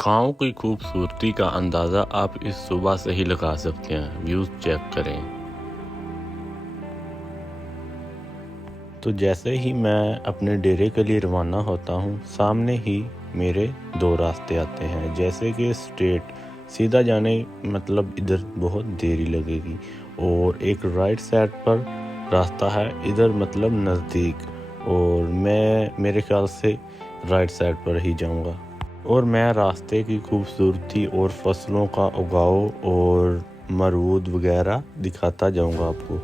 गाँव की खूबसूरती का अंदाज़ा आप इस सुबह से ही लगा सकते हैं। व्यूज़ चेक करें। तो जैसे ही मैं अपने डेरे के लिए रवाना होता हूँ, सामने ही मेरे दो रास्ते आते हैं। जैसे कि स्ट्रेट सीधा जाने मतलब इधर बहुत देरी लगेगी, और एक राइट साइड पर रास्ता है, इधर मतलब नज़दीक, और मैं मेरे ख्याल से राइट साइड पर ही जाऊँगा। और मैं रास्ते की खूबसूरती और फसलों का उगाव और मरूद वगैरह दिखाता जाऊँगा आपको।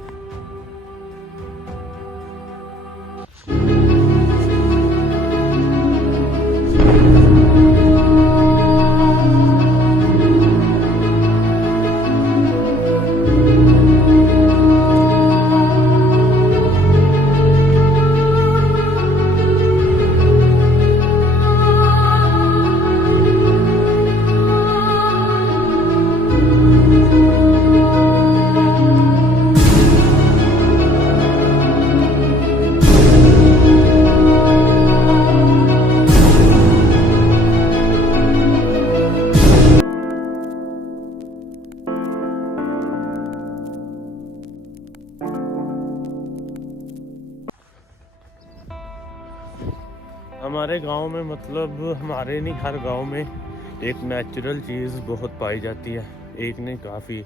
हमारे गांव में मतलब हमारे नहीं, हर गांव में एक नेचुरल चीज़ बहुत पाई जाती है। एक नहीं, काफ़ी,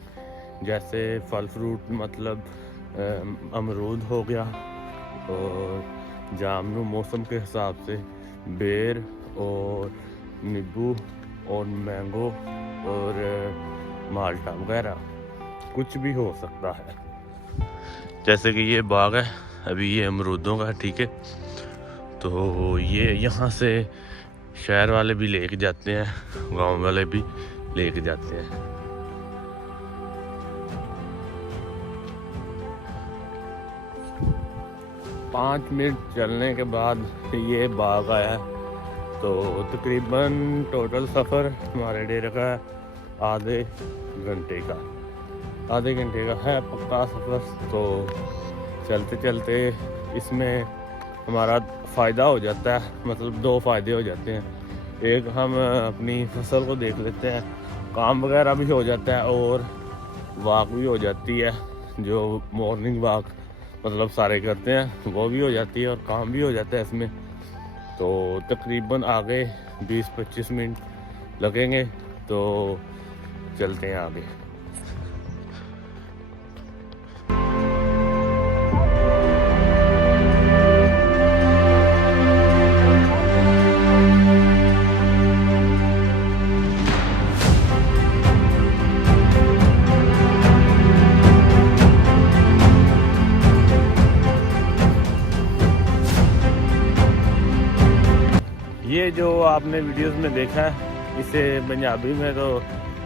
जैसे फल फ्रूट, मतलब अमरूद हो गया, और जामनू मौसम के हिसाब से, बेर और नींबू और मैंगो और माल्टा वगैरह कुछ भी हो सकता है। जैसे कि ये बाग है, अभी ये अमरूदों का, ठीक है। तो ये यहाँ से शहर वाले भी लेके जाते हैं, गांव वाले भी लेके जाते हैं। पाँच मिनट चलने के बाद ये बाग आया। तो तकरीबन टोटल सफ़र हमारे डेरे का आधे घंटे का है पक्का सफ़र। तो चलते चलते इसमें हमारा फ़ायदा हो जाता है, मतलब दो फ़ायदे हो जाते हैं। एक, हम अपनी फसल को देख लेते हैं, काम वगैरह भी हो जाता है, और वॉक भी हो जाती है, जो मॉर्निंग वॉक मतलब सारे करते हैं वो भी हो जाती है, और काम भी हो जाता है इसमें। तो तकरीबन आगे 20-25 मिनट लगेंगे, तो चलते हैं आगे। ये जो आपने वीडियोस में देखा है, इसे पंजाबी में तो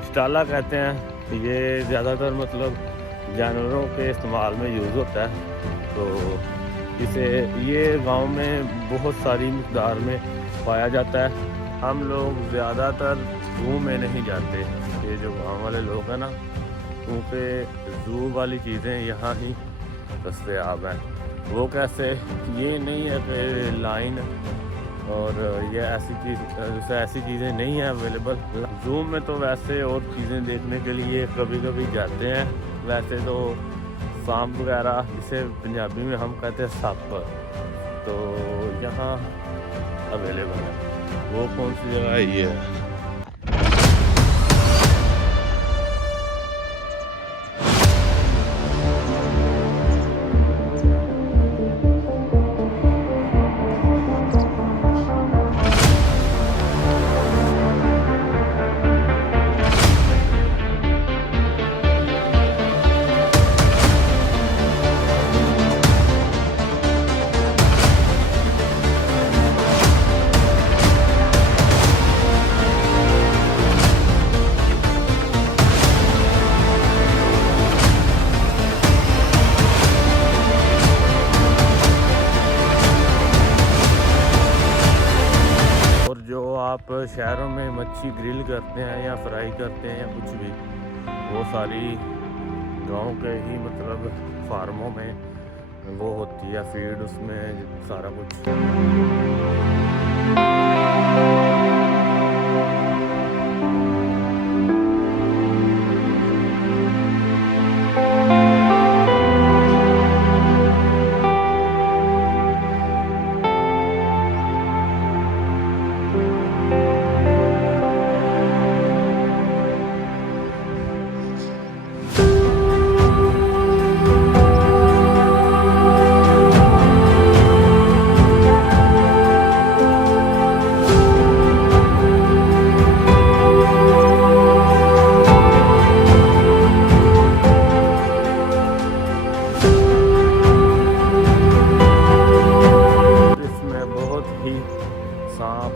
स्टाला कहते हैं। ये ज़्यादातर मतलब जानवरों के इस्तेमाल में यूज़ होता है। तो इसे ये गांव में बहुत सारी मकदार में पाया जाता है। हम लोग ज़्यादातर जू में नहीं जाते। ये जो गांव वाले लोग हैं ना, उनके जू वाली चीज़ें यहाँ ही दस्तयाब हैं। वो कैसे, ये नहीं है कि लाइन और ये ऐसी चीज़ें नहीं हैं अवेलेबल। जू में तो वैसे और चीज़ें देखने के लिए कभी कभी जाते हैं। वैसे तो सांप वगैरह, जिसे पंजाबी में हम कहते हैं सप, तो यहाँ अवेलेबल है। वो कौन सी जगह है? ये है। आप शहरों में मच्छी ग्रिल करते हैं या फ्राई करते हैं या कुछ भी, वो सारी गांव के ही मतलब फार्मों में वो होती है फीड, उसमें सारा कुछ।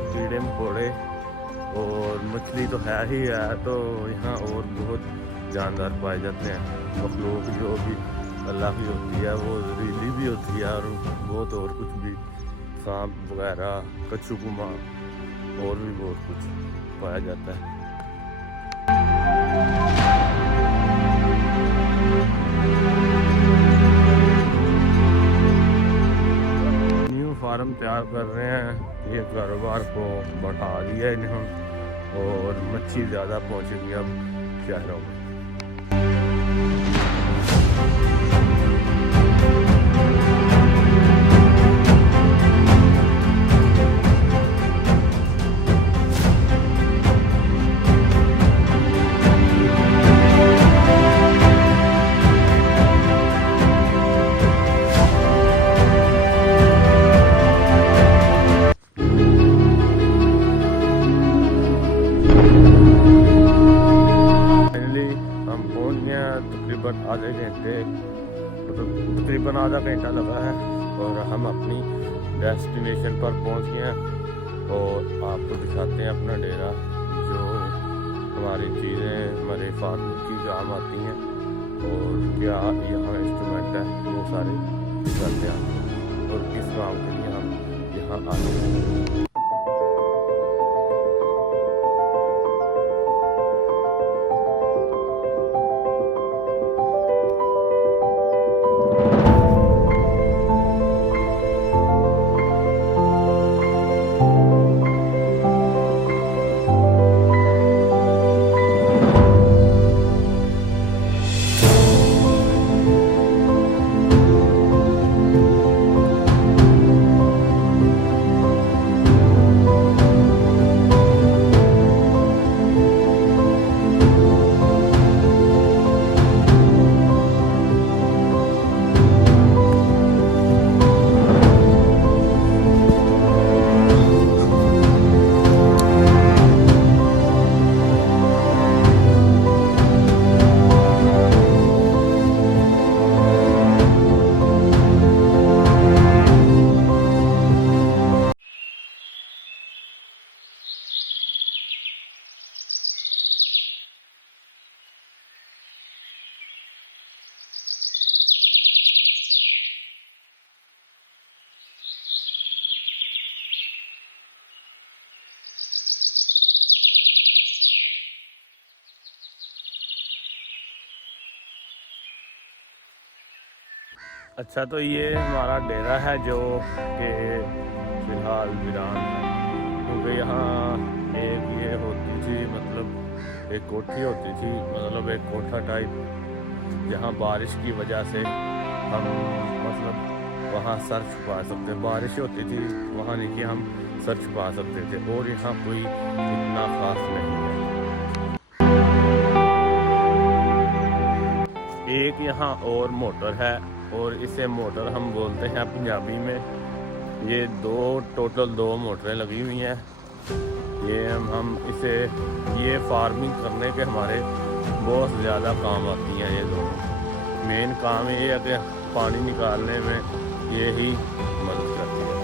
कीड़े मकोड़े और मछली तो है ही है, तो यहाँ और बहुत जानवर पाए जाते हैं। मखलूक जो भी अल्लाह की होती है वो जहरीली भी होती है, और बहुत और कुछ भी, सांप वगैरह, कच्छू कुमा और भी बहुत कुछ पाया जाता है। न्यू फार्म तैयार कर रहे हैं, ये कारोबार को बढ़ा दिया इन्होंने और मच्छी ज़्यादा पहुँचेगी अब शहरों में। तकरीबन आधे घंटे तकरीबन आधा घंटा लगा है और हम अपनी डेस्टिनेशन पर पहुंच गए हैं। और आपको दिखाते हैं अपना डेरा, जो हमारी चीज़ें हमारे फार्मिंग की काम आती हैं और क्या यहाँ इंस्ट्रूमेंट है वो सारे दिखाते हैं और किस काम के लिए हम यहाँ आते हैं। अच्छा, तो ये हमारा डेरा है जो कि फ़िलहाल वीरान है, क्योंकि यहाँ एक ये होती थी, मतलब एक कोठी होती थी, मतलब एक कोठा टाइप, जहाँ बारिश की वजह से हम मतलब वहाँ सर छुपा सकते, बारिश होती थी वहाँ नहीं कि हम सर छुपा सकते थे, और यहाँ कोई इतना ख़ास नहीं है। एक यहाँ और मोटर है, और इसे मोटर हम बोलते हैं पंजाबी में। ये टोटल दो मोटरें लगी हुई हैं। ये हम इसे ये फार्मिंग करने के हमारे बहुत ज़्यादा काम आती हैं। ये दोनों मेन काम ये है कि पानी निकालने में ये ही मदद करती है।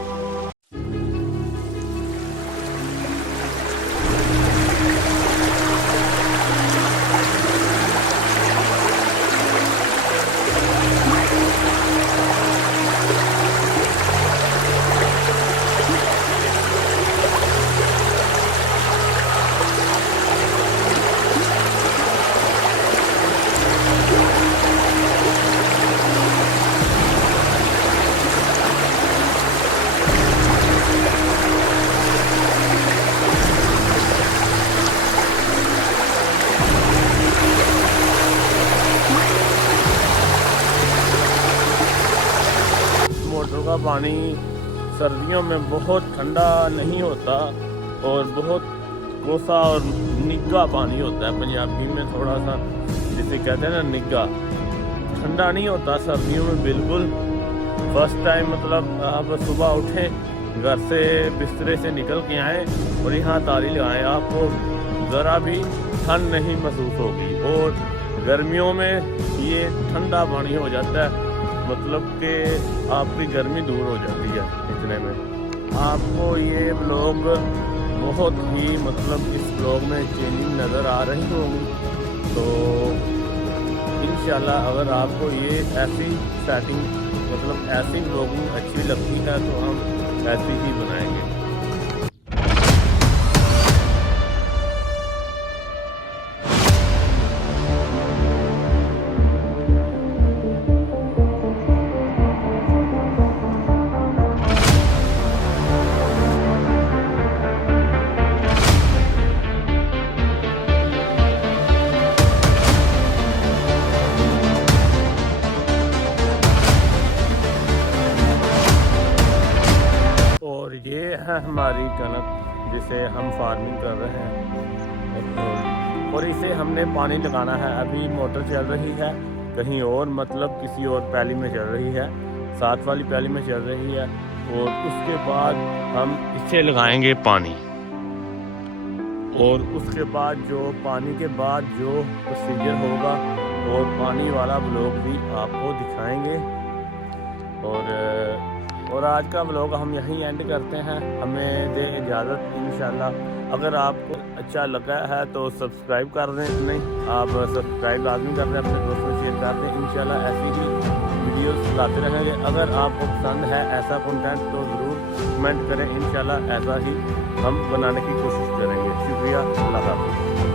मोटर का पानी सर्दियों में बहुत ठंडा नहीं होता और बहुत कोसा और निग्गा पानी होता है। पंजाबी में थोड़ा सा जिसे कहते हैं ना निग्गा, ठंडा नहीं होता सर्दियों में बिल्कुल। फर्स्ट टाइम मतलब आप सुबह उठें, घर से बिस्तरे से निकल के आएँ और यहाँ ताली लगाएँ, आपको ज़रा भी ठंड नहीं महसूस होगी। और गर्मियों में ये ठंडा पानी हो जाता है, मतलब कि आपकी गर्मी दूर हो जाती है इतने में। आपको ये व्लॉग बहुत ही मतलब इस व्लॉग में चेंजिंग नज़र आ रही होगी। तो इंशाल्लाह अगर आपको ये ऐसी सेटिंग मतलब ऐसी व्लॉगिंग अच्छी लगती है तो हम ऐसी ही बनाएंगे। और ये है हमारी कनक जिसे हम फार्मिंग कर रहे हैं और इसे हमने पानी लगाना है। अभी मोटर चल रही है कहीं और मतलब किसी और पैली में चल रही है, साथ वाली पैली में चल रही है। और उसके बाद हम इसे लगाएंगे पानी और उसके बाद जो पानी के बाद जो प्रोसीजर होगा और पानी वाला ब्लॉग भी आपको दिखाएंगे। और आज का व्लॉग हम यहीं एंड करते हैं। हमें दे इजाज़त इंशाल्लाह। अगर आपको अच्छा लगा है तो सब्सक्राइब कर दें, नहीं आप सब्सक्राइब लाजमी कर दें, अपने दोस्तों में शेयर कर दें। इंशाल्लाह ऐसी ही वीडियोस लाते रहेंगे। अगर आपको पसंद है ऐसा कंटेंट तो ज़रूर कमेंट करें, इंशाल्लाह ऐसा ही हम बनाने की कोशिश करेंगे। शुक्रिया, अल्लाह हाफ़िज़।